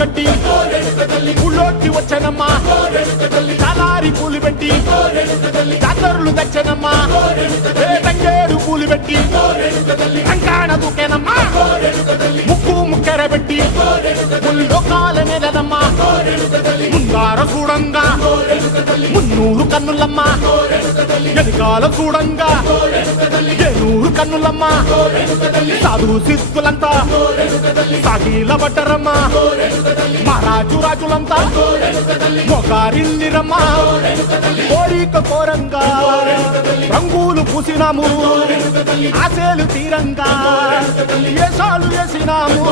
కట్టి ఊళ్ళోకి వచ్చనమ్మా చాలారి పూలు పెట్టి జాతరులు తెచ్చనమ్మా తంగేడు పూలు పెట్టి కంకాణ దూకేనమ్మా ముక్కు ముక్కెర పెట్టి ముల్లోకాల నెలనమ్మా ముందార చూడంగా మున్నూరు కన్నులమ్మా ఎనకాల చూడంగా ఏనూరు కన్నులమ్మా సాధు సిద్ధులంతా సాగిల పడ్డరమ్మా మహారాజు రాజులంతా మొగారిల్లిరమ్మా కోరిక కోరంగా రంగులు పూసినాము ఆశలు తీరంగా ఏసాలు వేసినాము